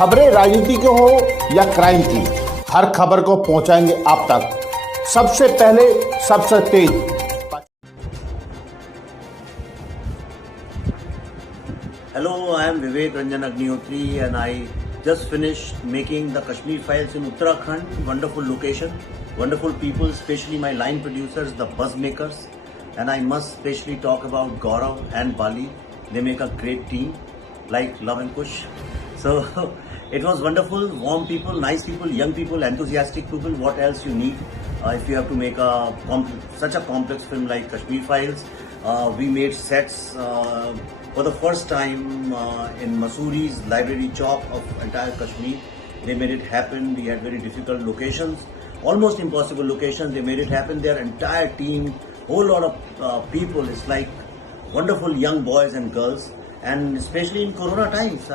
खबरें राजनीति की हो या क्राइम की, हर खबर को पहुंचाएंगे आप तक सबसे पहले, सबसे तेज। Hello, I am Vivek Ranjan Agnihotri and I just finished making the Kashmir Files in Uttarakhand. Wonderful location, wonderful people, especially my line producers, the buzz makers. And I must especially talk about Gaurav and Bali. They make a great team, like Love and Kush. So it was wonderful, warm people, nice people, young people, enthusiastic people. What else you need if you have to make such a complex film like Kashmir Files? We made sets for the first time in Mussoories library chowk of entire Kashmir. They made it happen. We had very difficult locations, almost impossible locations. They made it happen. Their entire team, whole lot of people. It's like wonderful young boys and girls. And especially in Corona times,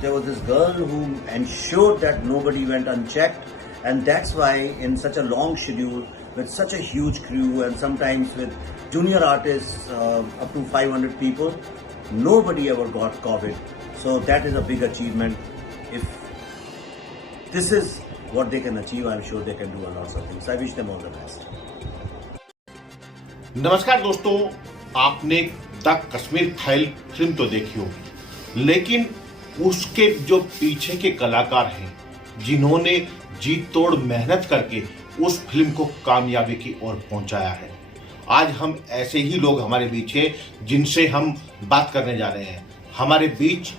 there was this girl who ensured that nobody went unchecked. And that's why in such a long schedule, with such a huge crew and sometimes with junior artists up to 500 people, nobody ever got COVID. So that is a big achievement. If this is what they can achieve, I'm sure they can do a lot of things. I wish them all the best. नमस्कार दोस्तों, आपने the Kashmir file film तो देखी होगी, लेकिन उसके जो पीछे के कलाकार हैं जिन्होंने जी तोड़ मेहनत करके उस फिल्म को कामयाबी की ओर पहुंचाया है, आज हम ऐसे ही लोग हमारे बीच हैं जिनसे हम बात करने जा रहे हैं। हमारे बीच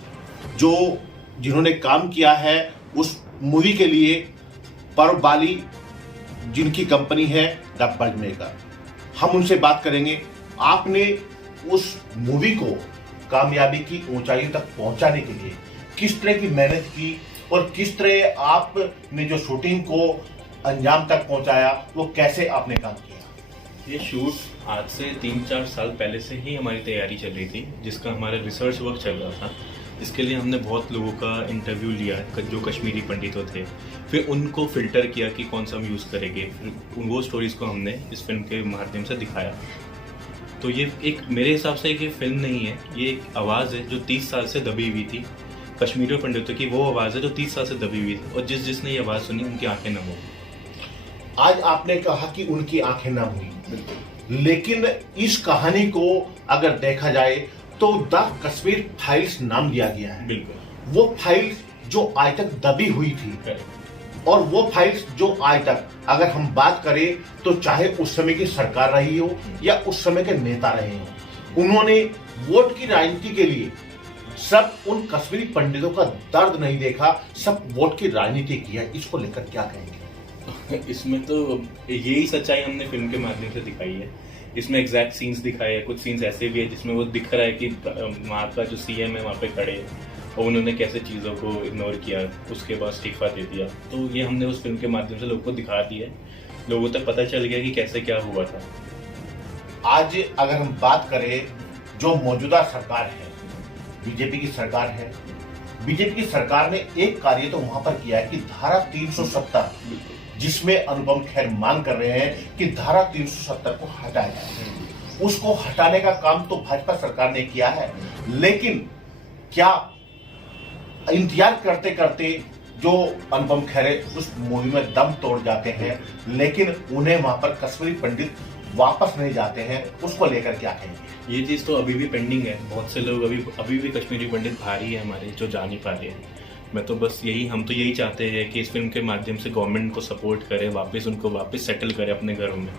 जो जिन्होंने काम किया है उस मूवी के लिए, परव बाली जिनकी कंपनी है द बज मेकर, हम उनसे बात करेंगे। आपने उस मूवी को कामयाबी की ऊंचाई तक पहुंचाने के लिए किस तरह की मेहनत की और किस तरह आपने जो शूटिंग को अंजाम तक पहुंचाया, वो कैसे आपने काम किया? ये शूट आज से 3-4 साल पहले से ही हमारी तैयारी चल रही थी, जिसका हमारा रिसर्च वर्क चल रहा था। इसके लिए हमने बहुत लोगों का इंटरव्यू लिया जो कश्मीरी पंडितों थे, फिर उनको फिल्टर किया कि कौन सा हम यूज़ करेंगे, फिर वो स्टोरीज़ को हमने इस फिल्म के माध्यम से दिखाया। तो ये एक मेरे हिसाब से एक फिल्म नहीं है, ये एक आवाज़ है जो 30 साल से दबी हुई थी। कश्मीरी पंडितों की वो आवाज़ है जो 30 साल से दबी हुई थी, और जिसने ये आवाज़ सुनी उनकी आंखें नम हो। आज आपने कहा कि उनकी आंखें नम हुई, लेकिन इस कहानी को अगर देखा जाए तो द कश्मीर फाइल्स नाम दिया गया है। बिल्कुल, वो फाइल्स जो आज तक दबी हुई थी और वो फाइल्स जो आज तक, अगर हम बात करें तो चाहे उस समय की सरकार रही हो या उस समय के नेता रहे हो, उन्होंने वोट की राजनीति के लिए सब उन कश्मीरी पंडितों का दर्द नहीं देखा, सब वोट की राजनीति किया। इसको लेकर क्या कहेंगे? इसमें तो यही सच्चाई हमने फिल्म के माध्यम से दिखाई है। इसमें एग्जैक्ट सीन्स दिखाए हैं, कुछ सीन्स ऐसे भी है जिसमें वो दिख रहा है कि वहाँ का जो सीएम है वहाँ पे खड़े हैं और उन्होंने कैसे चीज़ों को इग्नोर किया, उसके बाद इस्तीफा दे दिया। तो ये हमने उस फिल्म के माध्यम से लोगों को दिखा दिया है, लोगों तक पता चल गया कि कैसे क्या हुआ था। आज अगर हम बात करें, जो मौजूदा सरकार है, बीजेपी की सरकार है, बीजेपी की सरकार ने एक कार्य तो वहां पर किया है कि धारा 370, जिसमें अनुपम खेर मांग कर रहे हैं कि धारा 370 को हटाया जाए, उसको हटाने का काम तो भाजपा सरकार ने किया है, लेकिन क्या इंतजार करते करते जो अनुपम खेर उस मूवी में दम तोड़ जाते हैं, लेकिन उन्हें वहां पर कश्मीरी पंडित वापस नहीं जाते हैं, उसको लेकर क्या कहेंगे? ये चीज़ तो अभी भी पेंडिंग है। बहुत से लोग अभी भी कश्मीरी पंडित भारी है हमारे, जो जा नहीं पा रहे हैं। हम तो यही चाहते हैं कि इस फिल्म के माध्यम से गवर्नमेंट को सपोर्ट करे, उनको वापस सेटल करे अपने घरों में,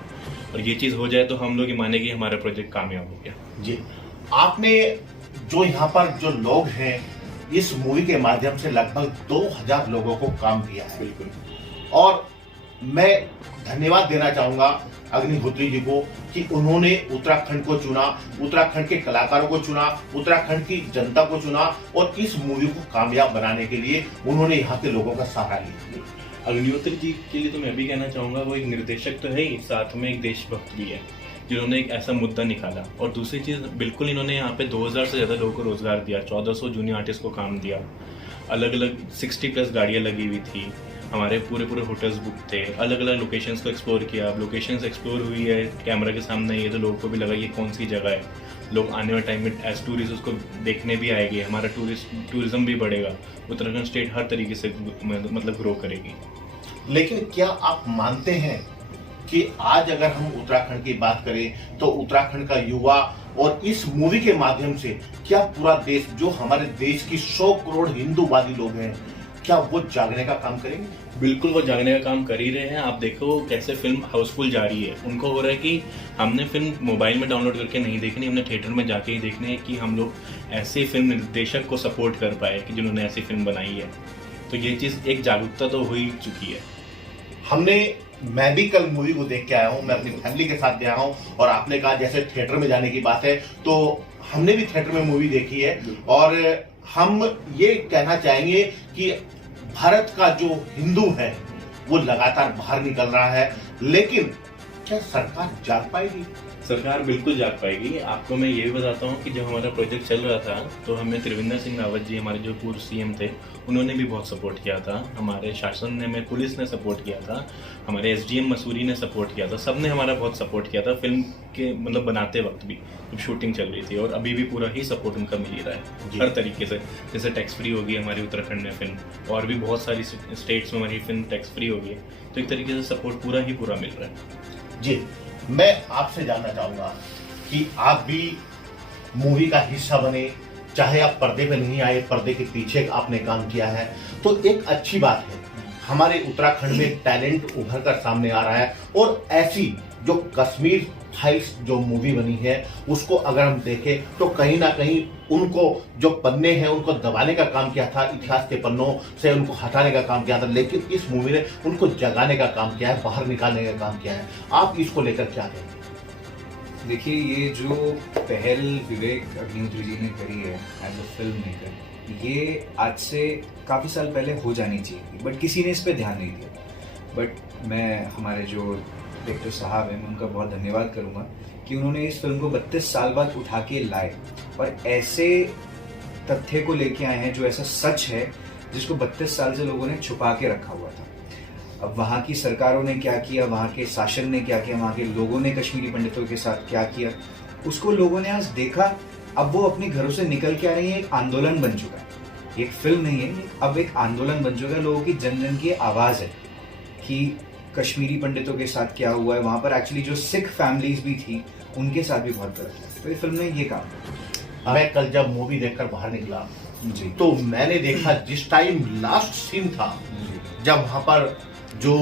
और ये चीज़ हो जाए तो हम लोग ये माने कि हमारा प्रोजेक्ट कामयाब हो गया। जी, आपने जो यहाँ पर जो लोग हैं, इस मूवी के माध्यम से लगभग 2000 लोगों को काम किया है। बिल्कुल, और मैं धन्यवाद देना चाहूंगा अग्निहोत्री जी को कि उन्होंने उत्तराखंड को चुना, उत्तराखंड के कलाकारों को चुना, उत्तराखंड की जनता को चुना, और इस मूवी को कामयाब बनाने के लिए उन्होंने यहाँ के लोगों का सहारा लिया। अग्निहोत्री जी के लिए तो मैं भी कहना चाहूँगा, वो एक निर्देशक तो है ही, साथ में एक देशभक्त भी है, जिन्होंने एक ऐसा मुद्दा निकाला। और दूसरी चीज़, बिल्कुल इन्होंने यहाँ पे 2000 से ज़्यादा लोगों को रोजगार दिया, 1400 जूनियर आर्टिस्ट को काम दिया, अलग अलग 60+ गाड़ियाँ लगी हुई थी, हमारे पूरे होटल्स बुक थे, अलग अलग लोकेशंस को एक्सप्लोर किया। अब लोकेशंस एक्सप्लोर हुई है कैमरा के सामने, ये तो लोगों को भी लगा ये कौन सी जगह है, लोग आने वाले टाइम में एज टूरिस्ट उसको देखने भी आएंगे, हमारा टूरिज्म भी बढ़ेगा, उत्तराखंड स्टेट हर तरीके से मतलब ग्रो करेगी। लेकिन क्या आप मानते हैं कि आज अगर हम उत्तराखंड की बात करें तो उत्तराखंड का युवा और इस मूवी के माध्यम से क्या पूरा देश, जो हमारे देश की 100 करोड़ हिंदूवादी लोग हैं, क्या वो जागने का काम करेंगे? बिल्कुल वो जागने का काम कर ही रहे हैं। आप देखो कैसे फिल्म हाउसफुल जा रही है। उनको हो रहा है कि हमने फिल्म मोबाइल में डाउनलोड करके नहीं देखनी, हमने थिएटर में जाके ही देखनी है कि हम लोग ऐसे फिल्म निर्देशक को सपोर्ट कर पाए कि जिन्होंने ऐसी फिल्म बनाई है। तो ये चीज़ एक जागरूकता तो हो ही चुकी है। मैं भी कल मूवी को देख के आया हूँ, मैं अपनी फैमिली के साथ गया हूँ, और आपने कहा जैसे थिएटर में जाने की बात है, तो हमने भी थिएटर में मूवी देखी है। और हम ये कहना चाहेंगे कि भारत का जो हिंदू है वो लगातार बाहर निकल रहा है, लेकिन क्या सरकार जाग पाएगी? सरकार बिल्कुल जाग पाएगी। आपको मैं ये भी बताता हूँ कि जब हमारा प्रोजेक्ट चल रहा था तो हमें त्रिवेंद्र सिंह रावत जी, हमारे जो पूर्व सीएम थे, उन्होंने भी बहुत सपोर्ट किया था। हमारे शासन ने, हमें पुलिस ने सपोर्ट किया था, हमारे एसडीएम मसूरी ने सपोर्ट किया था, सब ने हमारा बहुत सपोर्ट किया था फिल्म के मतलब बनाते वक्त भी, जब शूटिंग चल रही थी। और अभी भी पूरा ही सपोर्ट उनका मिल ही रहा है हर तरीके से। जैसे टैक्स फ्री होगी हमारी उत्तराखंड में फिल्म, और भी बहुत सारी स्टेट्स में हमारी फिल्म टैक्स फ्री होगी। तो एक तरीके से सपोर्ट पूरा मिल रहा है। जी, मैं आपसे जानना चाहूंगा कि आप भी मूवी का हिस्सा बने, चाहे आप पर्दे पे नहीं आए, पर्दे के पीछे आपने काम किया है, तो एक अच्छी बात है। हमारे उत्तराखंड में टैलेंट उभर कर सामने आ रहा है, और ऐसी जो कश्मीर फाइल्स जो मूवी बनी है उसको अगर हम देखें तो कहीं ना कहीं उनको जो पन्ने हैं उनको दबाने का काम किया था, इतिहास के पन्नों से उनको हटाने का काम किया था, लेकिन इस मूवी ने उनको जगाने का काम किया है, बाहर निकालने का काम किया है। आप इसको लेकर क्या कहेंगे? देखिए, ये जो पहल विवेक अग्निहोत्री जी ने करी है एज अ फिल्म मेकर, ये आज से काफ़ी साल पहले हो जानी चाहिए थी, बट किसी ने इस पर ध्यान नहीं दिया। बट मैं हमारे जो डायरेक्टर साहब हैं, मैं उनका बहुत धन्यवाद करूंगा कि उन्होंने इस फिल्म को 32 साल बाद उठा के लाए और ऐसे तथ्य को लेके आए हैं जो ऐसा सच है जिसको 32 साल से लोगों ने छुपा के रखा हुआ था। अब वहाँ की सरकारों ने क्या किया, वहाँ के शासन ने क्या किया, वहाँ के लोगों ने कश्मीरी पंडितों के साथ क्या किया, उसको लोगों ने आज देखा। अब वो अपने घरों से निकल के आ रही है, एक आंदोलन बन चुका है, एक फिल्म नहीं है, अब एक आंदोलन बन चुका है। लोगों की जन जन की आवाज़ है कि कश्मीरी पंडितों के साथ क्या हुआ है। वहाँ पर एक्चुअली जो सिख फैमिलीज भी थी उनके साथ भी बहुत गलत है। तो ये फिल्म ने ये काम किया। मैं कल जब मूवी देखकर बाहर निकला जी, तो मैंने देखा जिस टाइम लास्ट सीन था, जब वहां पर जो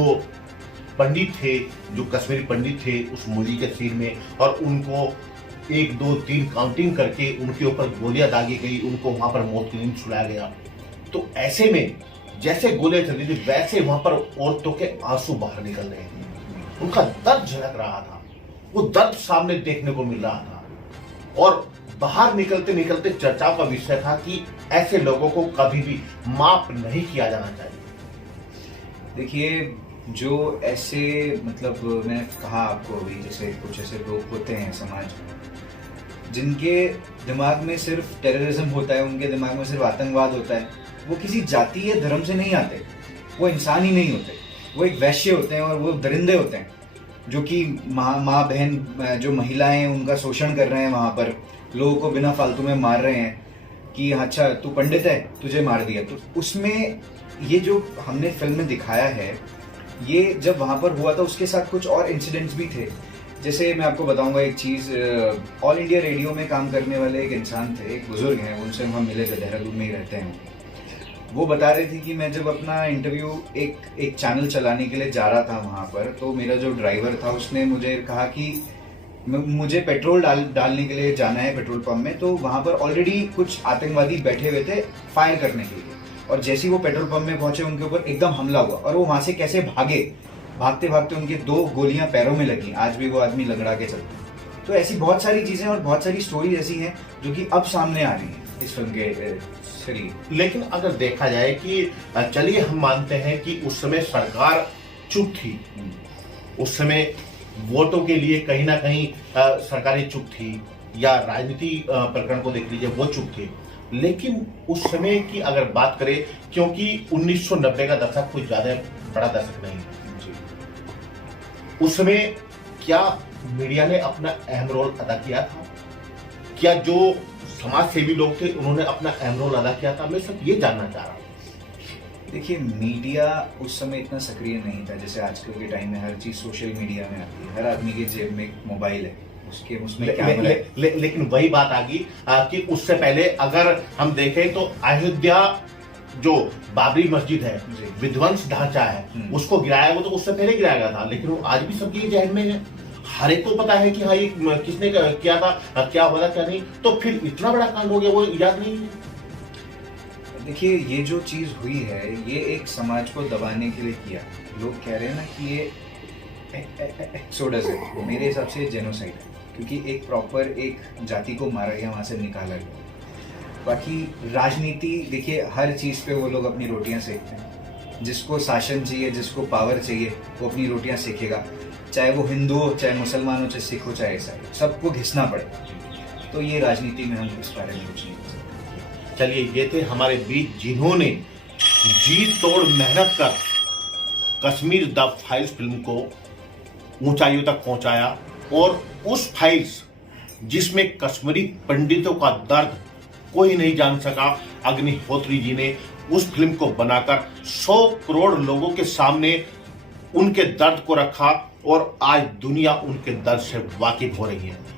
पंडित थे, जो कश्मीरी पंडित थे उस मूवी के सीन में, और उनको 1 2 3 काउंटिंग करके उनके ऊपर गोलियां दागी गई, उनको वहां पर मौत की नींद सुलाया गया। तो ऐसे में जैसे गोलियां चल रही थी वैसे वहां पर औरतों के आंसू बाहर निकल रहे थे, उनका दर्द झलक रहा था, वो दर्द सामने देखने को मिल रहा था। और बाहर निकलते निकलते चर्चाओं का विषय था कि ऐसे लोगों को कभी भी माफ नहीं किया जाना चाहिए। देखिए, जो ऐसे मतलब मैंने कहा आपको अभी, जैसे कुछ ऐसे लोग होते हैं समाज में जिनके दिमाग में सिर्फ टेररिज्म होता है, उनके दिमाग में सिर्फ आतंकवाद होता है। वो किसी जाति या धर्म से नहीं आते, वो इंसान ही नहीं होते, वो एक वैश्य होते हैं और वो दरिंदे होते हैं जो कि माँ बहन जो महिलाएं हैं उनका शोषण कर रहे हैं, वहाँ पर लोगों को बिना फालतू में मार रहे हैं कि अच्छा तू पंडित है तुझे मार दिया। तो उसमें ये जो हमने फिल्म में दिखाया है, ये जब वहाँ पर हुआ था उसके साथ कुछ और इंसिडेंट्स भी थे। जैसे मैं आपको बताऊंगा एक चीज़, ऑल इंडिया रेडियो में काम करने वाले एक इंसान थे, एक बुजुर्ग हैं, उनसे हम मिले थे, देहरादून में ही रहते हैं। वो बता रहे थे कि मैं जब अपना इंटरव्यू एक चैनल चलाने के लिए जा रहा था वहाँ पर, तो मेरा जो ड्राइवर था उसने मुझे कहा कि मुझे पेट्रोल डालने के लिए जाना है पेट्रोल पंप में। तो वहाँ पर ऑलरेडी कुछ आतंकवादी बैठे हुए थे फायर करने के लिए, और जैसे ही वो पेट्रोल पंप में पहुंचे उनके ऊपर एकदम हमला हुआ और वो वहाँ से कैसे भागे, भागते भागते उनके 2 गोलियां पैरों में लगी। आज भी वो आदमी लगड़ा के चलते। तो ऐसी बहुत सारी चीज़ें और बहुत सारी स्टोरीज ऐसी हैं जो कि अब सामने आ रही हैं इस फिल्म के जरिए। लेकिन अगर देखा जाए कि चलिए हम मानते हैं कि उस समय सरकार चुप थी, उस समय वोटों के लिए कहीं ना कहीं सरकारें चुप थी, या राजनीति प्रकरण को देख लीजिए वो चुप थे। लेकिन उस समय की अगर बात करें, क्योंकि 1990 का दशक कोई ज्यादा बड़ा दशक नहीं है, उस समय क्या मीडिया ने अपना अहम रोल अदा किया था? क्या जो समाज सेवी लोग थे उन्होंने अपना अहम रोल अदा किया था? मैं सब ये जानना चाह रहा हूँ। देखिए, मीडिया उस समय इतना सक्रिय नहीं था जैसे आजकल के टाइम में हर चीज़ सोशल मीडिया में आती है। हर आदमी के जेब में एक मोबाइल है, उसके उसमें कैमरा है। लेकिन वही बात आ गई कि उससे पहले अगर हम देखें तो अयोध्या जो बाबरी मस्जिद है, जी। विध्वंस ढांचा है, उसको गिराया वो तो उससे पहले गिराया गया था, लेकिन वो आज भी सबके जहन में है। हर एक को पता है कि हाँ ये किसने किया था, क्या हो रहा क्या नहीं, तो फिर इतना बड़ा कांड हो गया वो याद नहीं है। देखिए, ये जो चीज़ हुई है ये एक समाज को दबाने के लिए किया। लोग कह रहे हैं ना कि ये एक्सोडस है, मेरे हिसाब से जेनोसाइड है, क्योंकि एक प्रॉपर एक जाति को मारा गया, वहाँ से निकाला गया। बाकी राजनीति, देखिए हर चीज़ पे वो लोग अपनी रोटियां सेकते हैं। जिसको शासन चाहिए, जिसको पावर चाहिए, वो अपनी रोटियां सेकेगा, चाहे वो हिंदू हो, चाहे मुसलमान हो, चाहे सिख हो, चाहे ईसाई हो, सबको घिसना पड़ेगा। तो ये राजनीति में हम इस बारे में कुछ नहीं कर सकते। चलिए, ये थे हमारे बीच जिन्होंने जी तोड़ मेहनत कर कश्मीर द फाइल्स फिल्म को ऊंचाइयों तक पहुंचाया, और उस फाइल्स जिसमें कश्मीरी पंडितों का दर्द कोई नहीं जान सका, अग्निहोत्री जी ने उस फिल्म को बनाकर 100 करोड़ लोगों के सामने उनके दर्द को रखा, और आज दुनिया उनके दर्द से वाकिफ हो रही है।